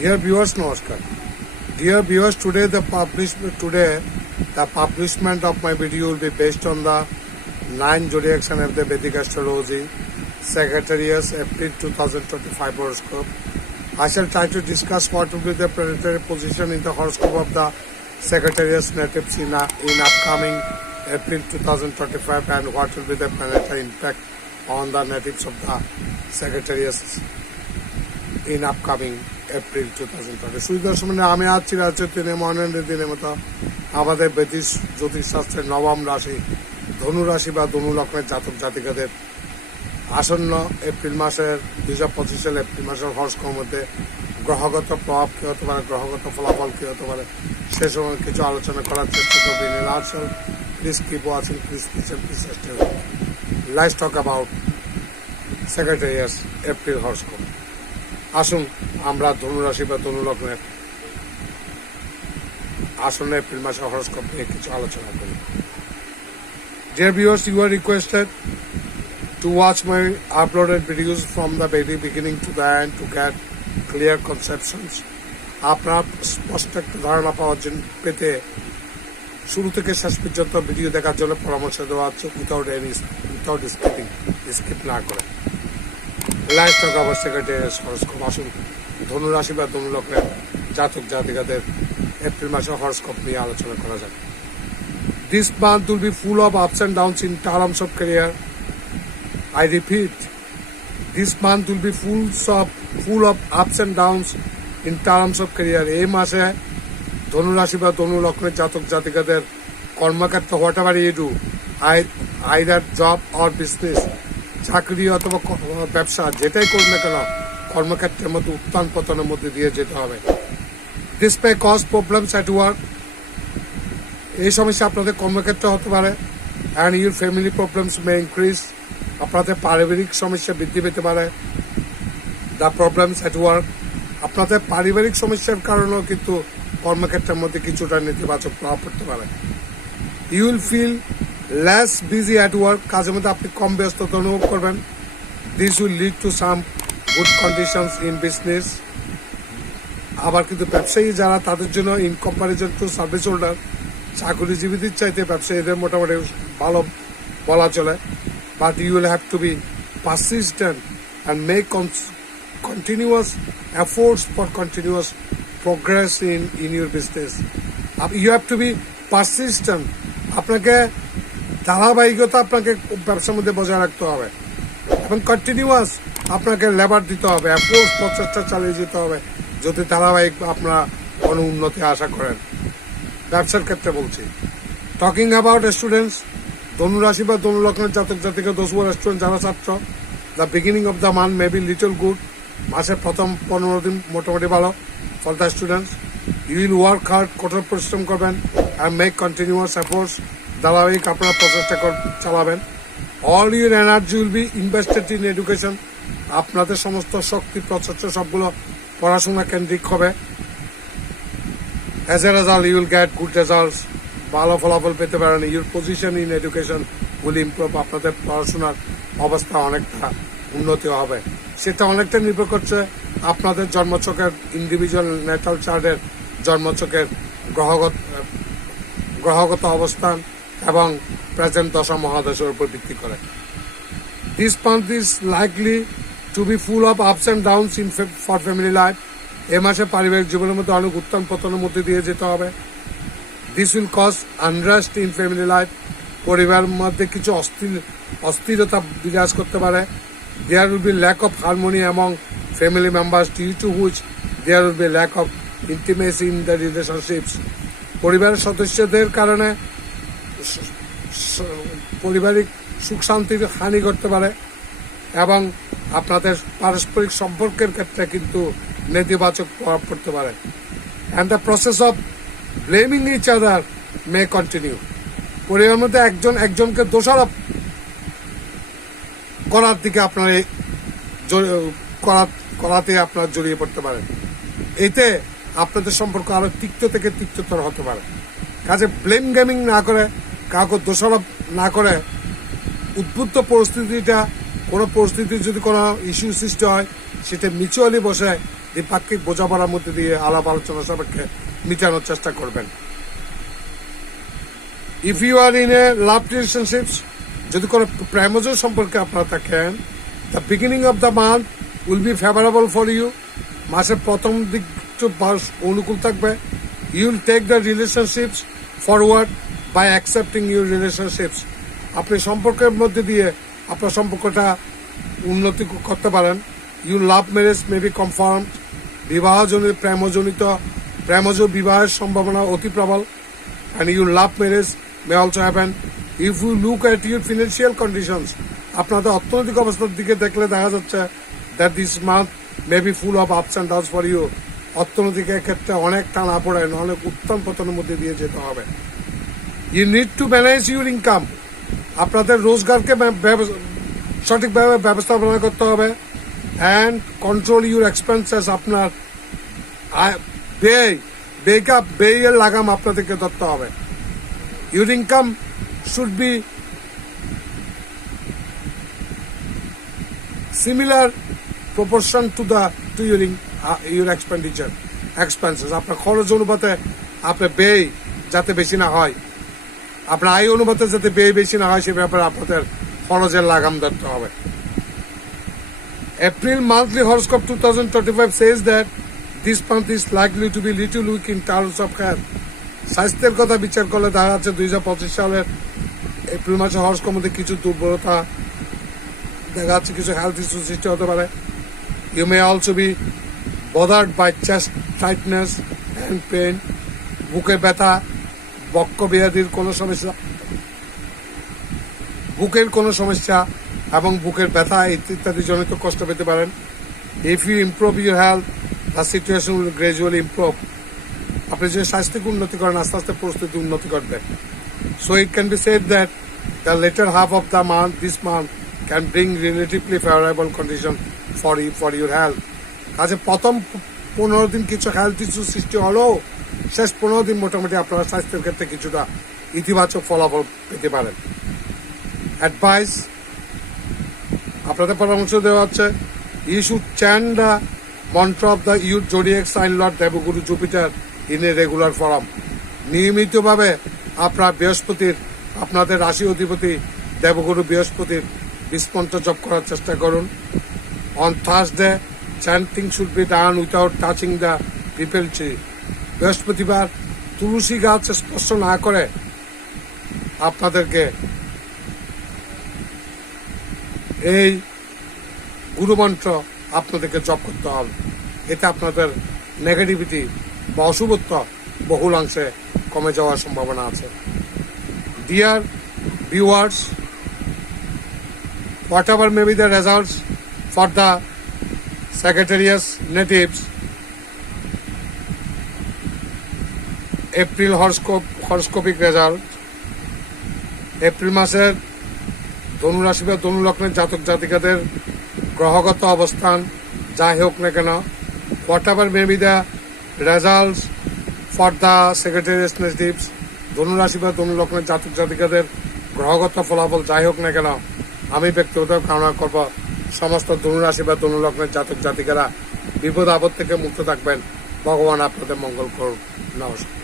Dear viewers, Namaskar. Dear viewers, the publishment of my video will be based on the 9 zodiac sign of the Vedic astrology, Sagittarius, April 2025 horoscope. I shall try to discuss what will be the planetary position in the horoscope of the Sagittarius natives in upcoming April 2025 and what will be the planetary impact on the natives of the Sagittarius in upcoming April 2020. সুদর্শনে আমি আছি রাজ্য তিনে মনের দিনের মতো আমাদের বেদিক জ্যোতিষশাস্ত্রের নবম রাশি ধনু রাশি বা ধনু লগ্নের জাতক জাতিকাদের আসন্ন এপ্রিল মাসের 2025 সালের এপ্রিল মাসের হরস্কোপের মধ্যে গ্রহগত প্রভাব কী হতে পারে, গ্রহগত ফলাফল কী হতে পারে সে সময় কিছু আলোচনা করার চেষ্টা করবো। Please keep watching, please listen, please stay. Let's talk about Sagittarius April horoscope. আসুন আমরা ধনুরাশি বা ধনু লগ্নের আসন্ন এপ্রিল মাসের হরস্কোপ নিয়ে কিছু আলোচনা করি। Dear viewers, you are requested to watch my uploaded videos from the very beginning to the end to get clear conceptions. আপনার স্পষ্ট একটা ধারণা পাওয়ার জন্য পেতে শুরু থেকে শেষ পর্যন্ত ভিডিও দেখার জন্য পরামর্শ দেওয়া হচ্ছে উইথাউট স্কিপ না করে। লাইফ টক আবার Sagittarius হরস্কোপ। আসুন ধনুরাশি বা ধনু লগ্নের জাতক জাতিকাদের এপ্রিল মাসের হরস্কোপ নিয়ে আলোচনা করা যাক। This month will be full of ups and downs in terms of career. I repeat, this month will be full of ups and downs in terms of career. এই মাসে ধনুরাশি বা ধনু লগ্নের জাতক জাতিকাদের কর্মক্ষেত্র whatever you do, either job or business, চাকরি অথবা ব্যবসা যেটাই করুন না কেন কর্মক্ষেত্রের মধ্যে উত্থান পতনের মধ্যে দিয়ে যেতে হবে। This may cause problems at work. এই সমস্যা আপনাদের কর্মক্ষেত্রে হতে পারে and your family problems may increase. আপনাদের পারিবারিক সমস্যা বৃদ্ধি পেতে পারে। The problems at work, আপনাদের পারিবারিক সমস্যার কারণেও কিন্তু কর্মক্ষেত্রের মধ্যে কিছুটা নেতিবাচক প্রভাব পড়তে পারে। You will feel less busy at work, কাজের মধ্যে আপনি কম ব্যস্ততা অনুভব করবেন। This will lead to some good conditions in business. আবার কিন্তু ব্যবসায়ী যারা তাদের জন্য in comparison to service holder, চাকরিজীবীদের চাইতে ব্যবসায়ীদের মোটামুটি ভালো বলা চলে। But you will have to be persistent and make continuous efforts for continuous progress in your business. You have to be persistent. আপনাকে ধারাবাহিকতা আপনাকে ব্যবসার মধ্যে বজায় রাখতে হবে এবং কন্টিনিউয়াস আপনাকে লেবার দিতে হবে, এফোর্স প্রচেষ্টা চালিয়ে যেতে হবে যদি ধারাবাহিক আপনারা কোনো উন্নতি আশা করেন। ব্যবসার ক্ষেত্রে বলছি। টকিং অ্যাবাউট স্টুডেন্টস, ধনুরাশি বা ধনু লগ্নের জাতক জাতিকা দোজ ওয়ার স্টুডেন্ট যারা ছাত্র, the beginning of the month may be little good, মাসের প্রথম 15 দিন মোটামুটি ভালো for the students. You will work hard, কঠোর পরিশ্রম করবেন অ্যান্ড মেক কন্টিনিউয়াস এফোর্টস, ধারাবাহিক আপনারা প্রচেষ্টা চালাবেন। All your energy will be invested in education, আপনাদের সমস্ত শক্তি প্রচেষ্টা সবগুলো পড়াশোনা কেন্দ্রিক হবে। As a result, you will get good results. ভালো ফলাফল পেতে পারেন। Your position in education will improve, আপনাদের পড়াশোনার অবস্থা অনেকটা উন্নতি হবে। সেটা অনেকটা নির্ভর করছে আপনাদের জন্মছকের ইন্ডিভিজুয়াল ন্যাটাল চার্টের জন্মছকের গ্রহগত অবস্থান এবং প্রেজেন্ট দশা মহাদশার উপর ভিত্তি করে। This month is likely to be full of ups and downs for family life. এ মাসে পারিবারিক জীবনের মধ্যে অনেক উত্থান পতনের মধ্যে দিয়ে যেতে হবে। This will cause unrest in family life. পরিবারের মধ্যে কিছু অস্থিরতা বিরাজ করতে পারে। There will be lack of harmony among family members due to which there will be lack of intimacy in the relationships. পরিবারের সদস্যদের কারণে পারিবারিক সুখ শান্তির হানি ঘটতে পারে এবং আপনাদের পারস্পরিক সম্পর্কের ক্ষেত্রে কিন্তু নেতিবাচক প্রভাব পড়তে পারে। And the process of blaming each other may continue, পরিবারের মধ্যে একজনকে দোষারোপ করার দিকে করাতে আপনার জড়িয়ে পড়তে পারেন। এতে আপনাদের সম্পর্ক আরো তিক্ত থেকে তিক্ততর হতে পারে। কাজে ব্লেম গেমিং না করে, কাউকে দোষারোপ না করে উদ্বুদ্ধ পরিস্থিতিটা, কোনো পরিস্থিতির যদি কোনো ইস্যু সৃষ্টি হয় সেটা মিউচুয়ালি বসে দ্বিপাক্ষিক বোঝাপড়ার মধ্যে দিয়ে আলাপ আলোচনা সাপেক্ষে মিটানোর চেষ্টা করবেন। If you are in a love relationships, যদি কোনো প্রেমজ সম্পর্কে আপনারা থাকেন, the beginning of the month will be favourable for you. মাসের প্রথম দিক অনুকূল থাকবে। You will take the relationships forward by accepting your relationships. আপনি সম্পর্কের মধ্যে দিয়ে আপনার সম্পর্কটা উন্নতি করতে পারেন। You love marriage may be confirmed. বিবাহজনিত প্রেমজ বিবাহের সম্ভাবনা অতি প্রবল। And you love marriage may also happen if you look at your financial conditions. আপনাদের অর্থনৈতিক অবস্থার দিকে দেখলে দেখা যাচ্ছে that this month may be full of ups and downs for you. অর্থনৈতিক ক্ষেত্রে অনেক টানা পড়ে, অনেক উত্থান পতনের মধ্যে দিয়ে যেতে হবে। You need to manage your income. আপনাদের রোজগারকে সঠিকভাবে ব্যবস্থাপনা করতে হবে। And control your expenses. আপনার ব্যয়ের লাগাম আপনাদেরকে ধরতে হবে। Your income should be similar proportion to your expenses. আপনার খরচ অনুপাতে আপনার ব্যয় যাতে বেশি না হয়, আপনার আয় অনুপাতে যাতে ব্যয় বেশি না হয়, সে ব্যাপারে আপনাদের খরচের লাগাম ধরতে হবে। April monthly horoscope 2025 says that this month is likely to be little weak in terms of health. স্বাস্থ্যের কথা বিচার করলে দেখা যাচ্ছে 2025 সালের এপ্রিল মাসে হরস্কোপের মধ্যে কিছু দুর্বলতা দেখা যাচ্ছে, কিছু হেলথ ইস্যু সৃষ্টি হতে পারে। You may also be bothered by chest tightness and pain. বুকে ব্যথা, বক্ষ ব্যাধির কোনো সমস্যা, বুকের কোনো সমস্যা এবং বুকের ব্যথা ইত্যাদি জনিত কষ্ট পেতে পারেন। If you improve your health, the situation will gradually improve. আপনি যদি স্বাস্থ্যকে উন্নতি করেন, আস্তে আস্তে পরিস্থিতি উন্নতি করবে। So it can be said that the letter half of the month this month can bring relatively favourable condition for your health. কাজে প্রথম 15 দিন কিছু হেলথ ইস্যু সৃষ্টি হলেও শেষ 15 দিন মোটামুটি আপনারা স্বাস্থ্যের ক্ষেত্রে কিছুটা ইতিবাচক ফলাফল পেতে পারেন। অ্যাডভাইস, আপনাদের পরামর্শ দেওয়া হচ্ছে, you should chant the mantra of the youth zodiac sign lord Devaguru Jupiter in a regular form. নিয়মিতভাবে আপনাদের রাশি অধিপতি দেবগুরু বৃহস্পতির 20 মন্ত্র জপ করার চেষ্টা করুন। On Thursday chanting should be done without touching the people tree. বৃহস্পতিবার তুলসী গাছ স্পর্শ না করে আপনাদেরকে এই গুরুমন্ত্র আপনাদেরকে জপ করতে হবে। এতে আপনাদের নেগেটিভিটি বা অশুভত্ব বহুলাংশে কমে যাওয়ার সম্ভাবনা আছে। Dear viewers, whatever may be the results for the Sagittarius natives, April horoscopic result, April মাসের ধনু রাশি বা ধনু লগ্নের জাতক জাতিকাদের গ্রহগত অবস্থান যাই হোক না কেন, whatever may be the results for the Sagittarius natives, ধনু রাশি বা ধনু লগ্নের জাতক জাতিকাদের গ্রহগত ফলাফল যাই হোক না কেন, আমি ব্যক্তিগত কামনা করব সমস্ত ধনু রাশি বা ধনু লগ্নের জাতক জাতিকারা বিপদ আপদ থেকে মুক্ত থাকবেন। ভগবান আপনাদের মঙ্গল করুন। নমস্কার।